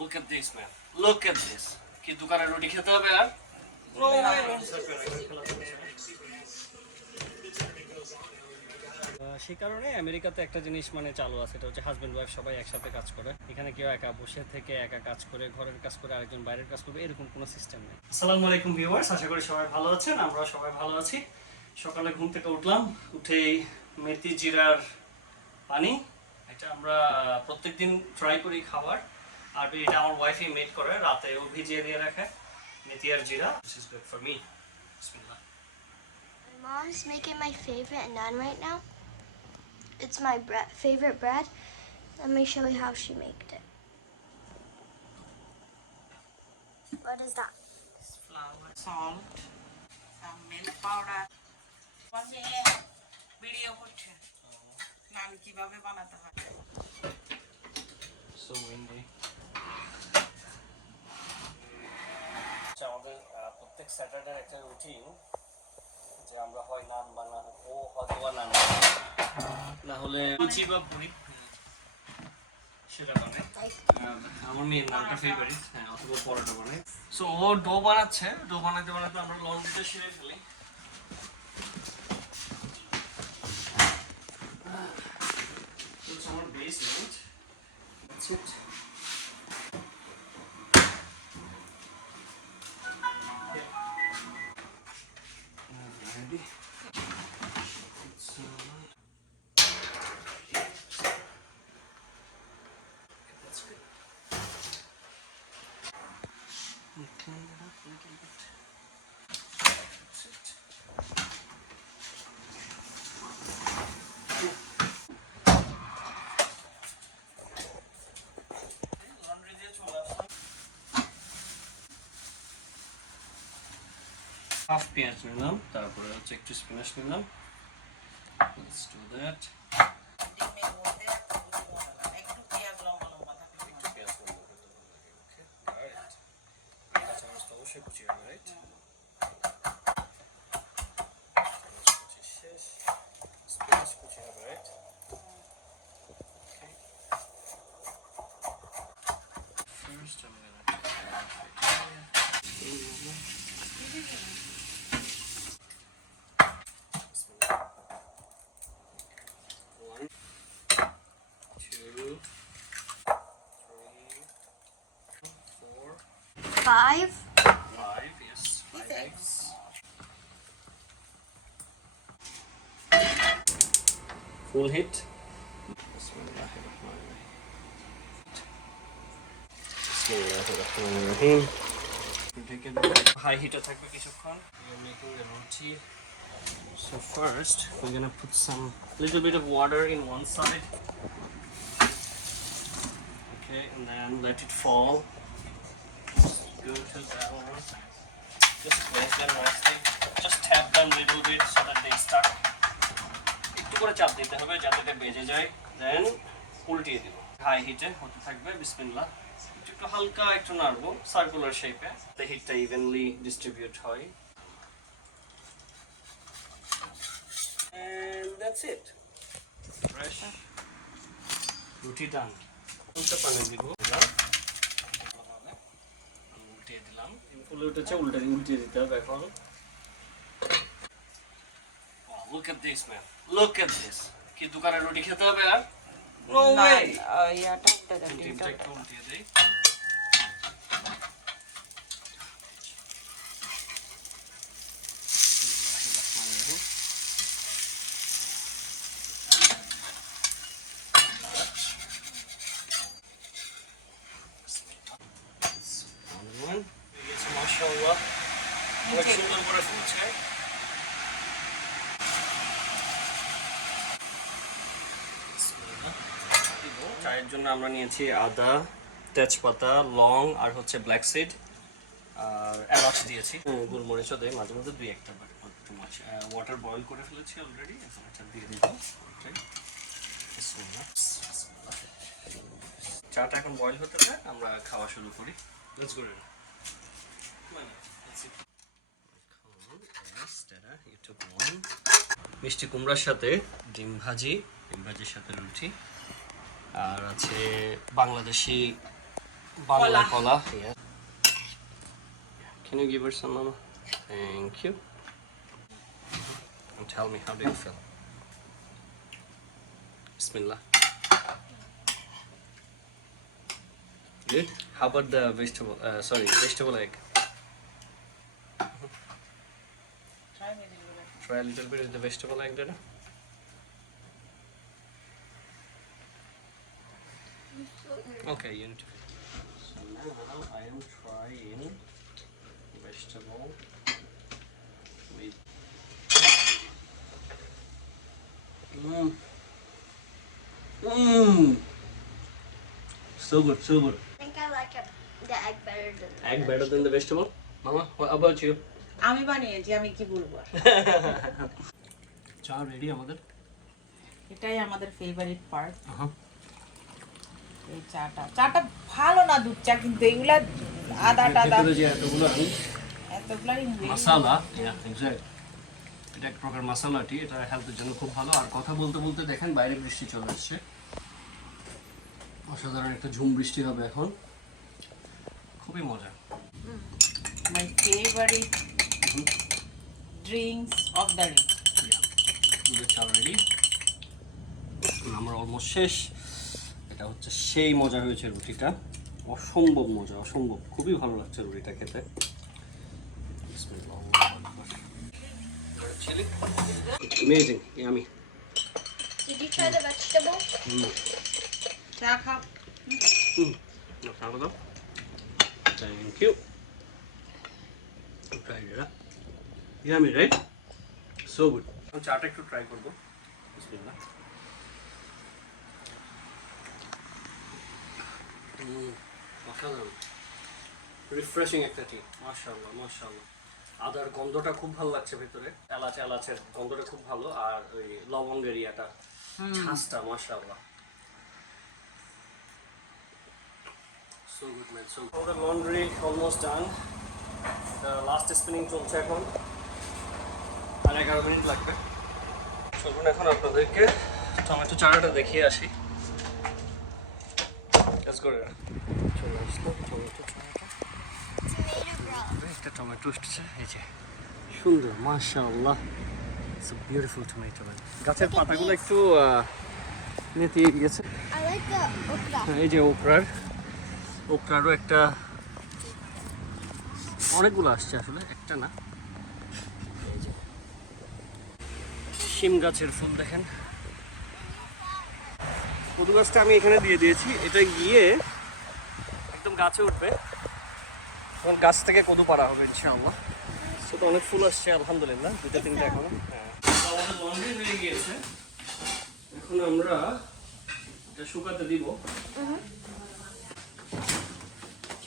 Look at this, man. Look at this. কি দোকানে রুটি খেতে হবে আর? No way. সেই কারণে আমেরিকাতে একটা জিনিস মানে চালু আছে, এটা হচ্ছে হাজব্যান্ড ওয়াইফ সবাই একসাথে কাজ করে। এখানে কেউ একা বসে থেকে একা কাজ করে, ঘরের কাজ করে, আরেকজন বাইরের কাজ করবে, এরকম কোনো সিস্টেম নেই। আসসালামু আলাইকুম ভিউয়ার্স, আশা করি সবাই ভালো আছেন, আমরাও সবাই ভালো আছি। সকালে ঘুম থেকে উঠলাম, উঠেই মেথি জিরার পানি, এটা আমরা প্রত্যেকদিন ট্রাই করি খাবার। আর এটা আমার ওয়াইফই মেড করে, রাতে ও ভিজিয়ে দিয়ে রাখে মেথি আর জিরা। This is good for me. বিসমিল্লাহ। My mom's making my favorite naan right now. It's my favorite bread. Let me show you how she made it. What is that? It's flour, salt, some milk powder. বলছে video করছে নান কিভাবে বানাতে হয়। So windy. আমাদের প্রত্যেক Saturday একটা routine যে আমরা হয় নান বানাবো, ও হয়তো নান না হলে লুচি বা পুরি সেটা বানাই। আমার মেয়ের নানটা ফেভারিট, হ্যাঁ, অথবা পরোটা বানাই। সো ও ডো বানাচ্ছে, ডো বানাতে বানাতে আমরা লন্ড্রিটা সেরে ফেলি। It's our basement. That's it. Alrighty. That's good. We clean it up a little bit. That's it. Laundry দিয়ে চলে আসলাম। হাফ পেঁয়াজ নিলাম, তারপরে হচ্ছে একটু স্পিনাচ নিলাম। Let's do that. ডিমের মধ্যে একটু পেঁয়াজ লম্বা লম্বা থাকে। একটু পেঁয়াজ লম্বা করে দেবো লাগে, ওকে? রাইট। কাঁচামরিচ তো অবশ্যই কুচিয়ে, রাইট? কুচি শেষ। স্পিনাচ কুচি হবে, right? Okay. First I'm gonna One, two, three, four, 5. 5. Yes, 5 eggs. Full hit. Bismillahirrahmanirrahim. ঢেকে দেবো, হাই হিটে থাকবে কিছুক্ষণ। We're making a roti. So first we're gonna put some little bit of water in one side. Okay, and then let it fall. Go to that one. Just place them nicely. Just tap them a little bit so that they stuck. একটু করে চাপ দিতে হবে যাতে এটা বেজে যায়। Then উল্টিয়ে দিব। হাই হিটে হতে থাকবে। বিসমিল্লাহ। একটু হালকা একটু নাড়বো সার্কুলার শেপে, the হিটটা ইভেনলি ডিস্ট্রিবিউট হয়। And that's it. Fresh. রুটি ডান। উল্টে পানি দিব। উল্টিয়ে দিলাম। ফুলে উঠেছে, উল্টিয়ে দিতে হবে এখন। Look at this, man. Look at this. কি দোকানে রুটি খেতে হবে আর? No way. ইয়াটা উল্টে দেন, ডিমটা একটু উল্টিয়ে দেই। মাশাআল্লাহ, অনেক সুন্দর করে ফুটছে। চায়ের জন্য আমরা নিয়েছি আদা, তেজপাতা, লং আর হচ্ছে ব্ল্যাক সিড আর এলাচ দিয়েছি। গোলমরিচও দেয় মাঝে মধ্যে, 2-1টা, but not too much. Water boil করে ফেলেছি অলরেডি, এখন এটা দিয়ে দিব। চাটা এখন বয়েল হতে দেয়, আমরা খাওয়া শুরু করি। Let's go. মিষ্টি কুমড়ার সাথে ডিম ভাজি, ডিম ভাজির সাথে রুটি, আর আছে Bangladeshi Banana cola. Yeah. Can you give her some, Mama? Thank you. And tell me, how do you feel? Bismillah. Good. How about the vegetable? Vegetable egg. Try a little bit of the vegetable egg, Dada. Okay, you need to. So now I am trying vegetable with. So good, so good. I think I like the egg better than the Egg better than the vegetable? Mama, what about you? আমি বানিয়েছি, আমি কি বলবো আর। চা ready আমাদের? এটাই আমাদের favourite part. এই চাটা ভালো না, দুধ চা, কিন্তু এগুলা আদা যে এতগুলো এতগুলাই মশলা, এক্স্যাক্ট, এটা এক প্রকার মশলা টি, এটা হেলথের জন্য খুব ভালো। আর কথা বলতে বলতে দেখেন বাইরে বৃষ্টি চলে আসছে, অসাধারণ একটা ঝুম বৃষ্টি হবে এখন, খুবই মজা। My favourite drinks of the day. দুধের চা রেডি, আমরা অলমোস্ট শেষ। এটা হচ্ছে সেই মজা হয়েছে রুটিটা, অসম্ভব মজা, অসম্ভব, খুবই ভালো লাগছে রুটিটা খেতে। Amazing, yummy. Did you try the vegetable? চা খাও। Thank you. Try it, huh? Yummy, right? So good. I'm চাটা একটু ট্রাই করব। বিসমিল্লাহ। অসাধারণ, রিফ্রেশিং একটা টি, মাশাআল্লাহ মাশাআল্লাহ। আদার গন্ধটা খুব ভালো লাগছে ভিতরে, এলাচের গন্ধটা খুব ভালো, আর ওই লবঙ্গের ইয়াটা, ছাঁচটা, মাশাআল্লাহ। So good, man, so good. The laundry almost done. The last spinning চলছে এখন, আর 11 মিনিট লাগবে। চলুন এখন আপনাদেরকে টমেটো চারাটা দেখিয়ে আসি। Let's go. চলে আসলো টমেটো চারাটা। একটা টমেটো এসেছে, এই যে সুন্দর, মাশাআল্লাহ, ইটস আ বিউটিফুল টমেটো। গাছের পাতাগুলো একটু নেতিয়ে গিয়েছে। I like the okra. এই যে ওকরারও একটা, অনেকগুলো আসছে আসলে, একটা না। এই যে শিম গাছের ফুল দেখেন, কদু গাছটা আমি এখানে দিয়ে দিয়েছি, এটা গিয়ে একদম গাছে উঠবে, তখন গাছ থেকে কদু পাড়া হবে ইনশাআল্লাহ। সেটা অনেক ফুল আসছে আলহামদুলিল্লাহ, দুটো তিনটে এখনো। হ্যাঁ, আমাদের লন্ড্রি হয়ে গিয়েছে, এখন আমরা এটা শুকাতে দিব।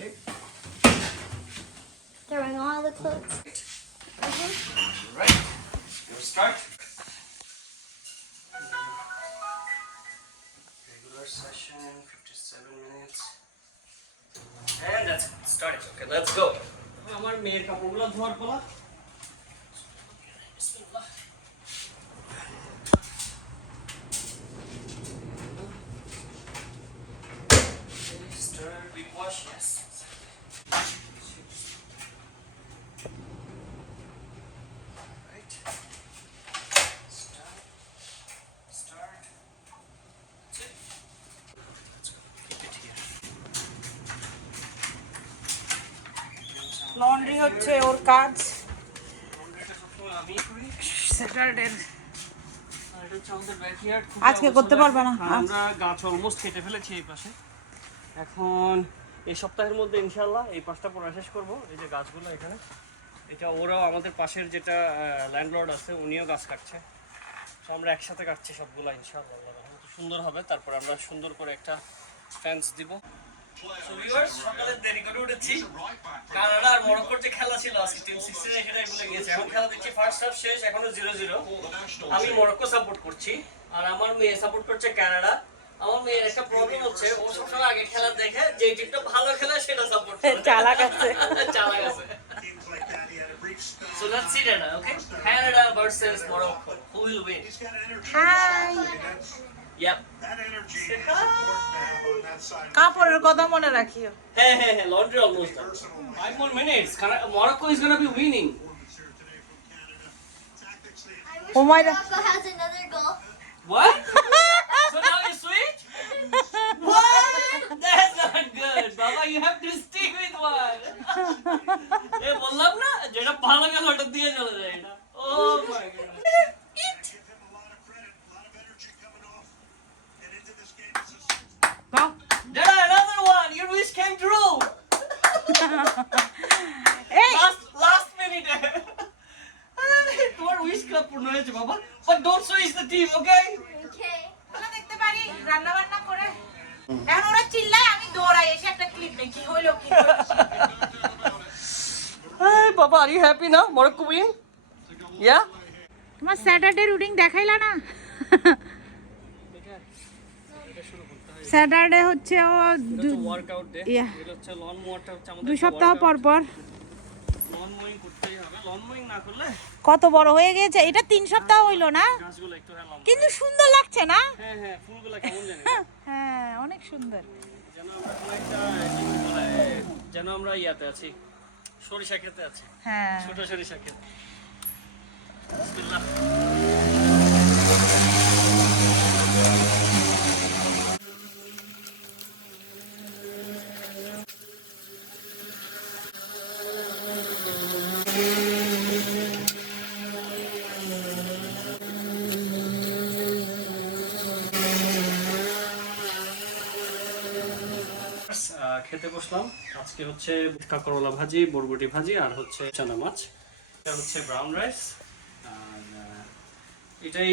Okay. Throwing all the clothes. Right. We'll start. Regular session, 57 minutes. And that's started. Okay, let's go. আমার মেয়ের কাপড়গুলো ধোয়ার পালা। বিসমিল্লাহ। Start with wash, yes. Right. Start. That's it. Let's go. Keep it here. Laundry হচ্ছে ওর কাজ, লন্ড্রিটা সবসময় আমিই করি। স্যাটারডের। আর এটা হচ্ছে আমাদের ব্যাকইয়ার্ড। আজকে করতে পারবে না। আমরা গাছ অলমোস্ট কেটে ফেলেছি এই পাশে, এখন এই সপ্তাহের মধ্যে ইনশাআল্লাহ এই পাশটা পুরো শেষ করব। এই যে গাছগুলো এখানে, এটা ওরাও আমাদের পাশের যেটা ল্যান্ডলর্ড আছে উনিও গাছ কাটছে, তো আমরা একসাথে কাটছি সবগুলো ইনশাআল্লাহ, সুন্দর হবে। তারপর আমরা সুন্দর করে একটা ফেন্স দিব। সো ভিউয়ার্স, সকালে দেরি করে উঠেছি, কানাডা আর মরক্কোর যে খেলা ছিল আজকে টিম 16 সেটাই ভুলে গিয়েছে। এখন খেলা দেখছি, ফার্স্ট হাফ শেষ, এখনো 0-0। আমি মরক্কো সাপোর্ট করছি আর আমার মেয়ে সাপোর্ট করছে কানাডা। আমার মেয়ের একটা প্রবলেম হচ্ছে, ও সবসময় আগে খেলা দেখে যে টিমটা ভালো খেলে সেটা সাপোর্ট করে। চালাক আছে। চালাক আছে। So let's see that, okay? Canada versus Morocco. Who will win? Hi. Yep. কাপড়ের কথা মনে রাখিও। Hey, laundry almost done. 5 more minutes. Morocco is gonna be winning. I wish Oh my God. Morocco has another goal. What? So now you switch? What? That's not good. Baba, you have to stick with one. Hey, বললাম না যেটা ভালো গেল ওটা দিয়ে চলে যায় এটা। Oh my god. দাও। Dada, another one. Your wish came true. এই Last minute. তোমার wish club পূর্ণ হয়েছে বাবা। But don't switch the team, okay? Okay. আমরা দেখতে পারি রান্না বান্না করে। এখন ওরা চিল্লায় আমি দৌড়াই এসে একটা ক্লিপ নেই কি হইলো কি হইলো। Hey, Baba, are you happy now? Morocco win? Yeah? তোমার স্যাটারডে রুটিন দেখাইলা না? স্যাটারডে হচ্ছে ও ওয়ার্কআউট ডে। Yeah. এটা হচ্ছে লন মোয়ারটা হচ্ছে আমাদের 2 সপ্তাহ পর পর লন মোয়িং করতেই হবে। লন মোয়িং না করলে কত বড় হয়ে গেছে এটা 3 সপ্তাহ হইলো না গাছগুলো একটু হেলাম। কিন্তু সুন্দর লাগছে না হ্যাঁ, ফুলগুলো কেমন জানি। হ্যাঁ অনেক সুন্দর যেন আমরা কোনো একটা কি বলে, যেন আমরা ইয়াতে আছি, সরিষা খেতে আছি, হ্যাঁ ছোট সরিষা ক্ষেত। বিসমিল্লাহ। খেতে বসলাম। আজকে হচ্ছে কাঁকরোলা ভাজি, বরবটি ভাজি আর হচ্ছে চানা মাছ। এটা হচ্ছে ব্রাউন রাইস। আর এটাই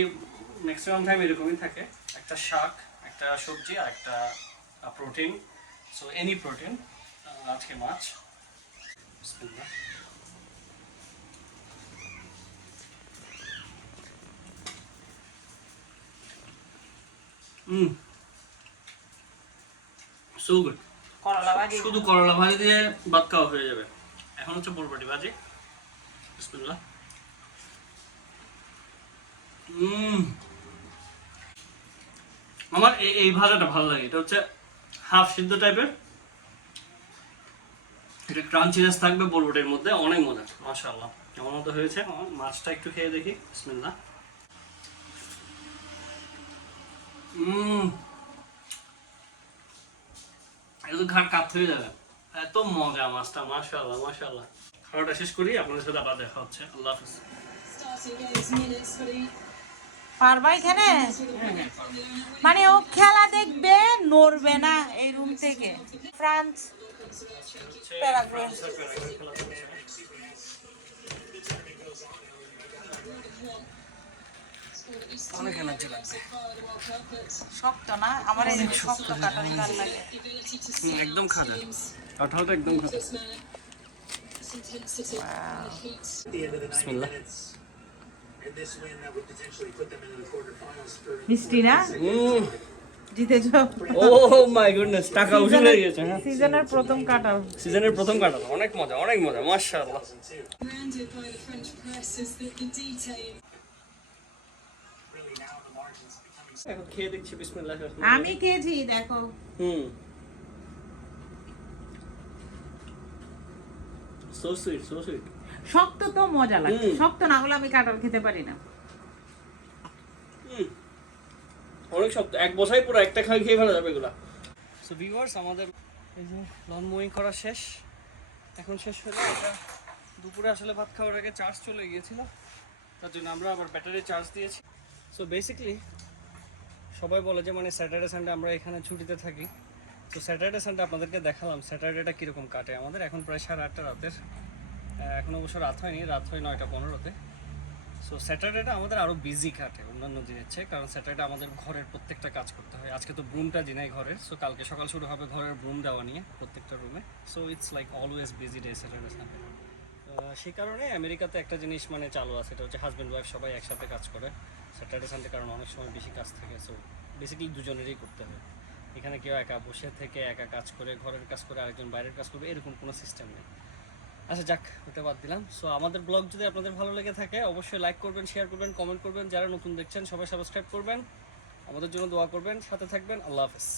ম্যাক্সিমাম টাইম এরকমই থাকে, একটা শাক, একটা সবজি আর একটা প্রোটিন। So any protein. আজকে মাছ। বিসমিল্লাহ। So good. করলা ভাজি শুধু করলা ভাজি দিয়ে ভাত খাওয়া হয়ে যাবে। এখন হচ্ছে বরবটি ভাজি। বিসমিল্লাহ। আমার এই ভাজাটা ভালো লাগে। এটা হচ্ছে হাফ সিদ্ধ টাইপের, এটা ক্রাঞ্চিনেস থাকবে বরবটির মধ্যে, অনেক মজা। মাশাআল্লাহ কেমন মতো হয়েছে। মাছটা একটু খেয়ে দেখি। বিসমিল্লাহ। এটা তো ঘাট কাত হয়ে যাবে, এত মজা মাছটা। মাশাআল্লাহ মাশাআল্লাহ। খাওয়াটা শেষ করি, আপনাদের সাথে আবার দেখা হচ্ছে। আল্লাহ হাফেজ। পারবা এখানে মানে ও খেলা দেখবে নড়বে না এই রুম থেকে ফ্রান্স প্যারাগুয়ে অনেক এনার্জি লাগবে। শক্ত না আমার এই শক্ত কাটারি ভালো লাগে একদম খাজা, কাঁঠালটা একদম খাজা। বিসমিল্লাহ। মিষ্টি না জিতেছ ও মাই গুডনেস, টাকা উসুল হয়ে গেছে। হ্যাঁ, সিজনের প্রথম কাটাল সিজনের প্রথম কাঁঠাল, অনেক মজা অনেক মজা। মাশাআল্লাহ। Branded by the French press as the detail. এখন খেয়ে দেখছি। বিসমিল্লাহ। আমি খেয়েছি দেখো সো সুইট সো সুইট। শক্ত তো মজা লাগে শক্ত না হলে আমি কাটাল খেতে পারি না অনেক শক্ত, এক বসাই পুরো একটা খাই খেয়ে ফেলা যাবে এগুলা। সো ভিউয়ার্স, আমাদের এই যে লন মুভিং করা শেষ। এখন শেষ হলো। এটা দুপুরে আসলে ভাত খাওয়ার আগে চার্জ চলে গিয়েছিল, তার জন্য আমরা আবার ব্যাটারি চার্জ দিয়েছি। সো বেসিক্যালি সবাই বলে যে মানে স্যাটারডে সানডে আমরা এখানে ছুটিতে থাকি। তো স্যাটারডে সানডে আপনাদেরকে দেখালাম স্যাটারডেটা কীরকম কাটে আমাদের। এখন প্রায় 8:30 রাতের, এখন অবশ্য রাত হয়নি, রাত হয় 9:15-তে। সো স্যাটারডেটা আমাদের আরও বিজি কাটে অন্যান্য দিনের চেয়ে, কারণ স্যাটারডে আমাদের ঘরের প্রত্যেকটা কাজ করতে হয়। আজকে তো ব্রুমটা দিনাই ঘরের, সো কালকে সকাল শুরু হবে ঘরের ব্রুম দেওয়া নিয়ে প্রত্যেকটা রুমে। So it's like always busy day Saturday Sunday. সেই কারণে আমেরিকাতে একটা জিনিস মানে চালু আছে, এটা হচ্ছে হাজব্যান্ড ওয়াইফ সবাই একসাথে কাজ করে স্যাটারডে সানডে, কারণ অনেক সময় বেশি কাজ থাকে। সো বেসিক্যালি দুজনেরই করতে হয়। এখানে কেউ একা বসে থেকে একা কাজ করে, ঘরের কাজ করে আরেকজন বাইরের কাজ করবে, এরকম কোনো সিস্টেম নেই। আচ্ছা যাক, ওটা বাদ দিলাম। সো আমাদের ব্লগ যদি আপনাদের ভালো লেগে থাকে অবশ্যই লাইক করবেন, শেয়ার করবেন, কমেন্ট করবেন। যারা নতুন দেখছেন সবাই সাবস্ক্রাইব করবেন। আমাদের জন্য দোয়া করবেন, সাথে থাকবেন। আল্লাহ হাফেজ।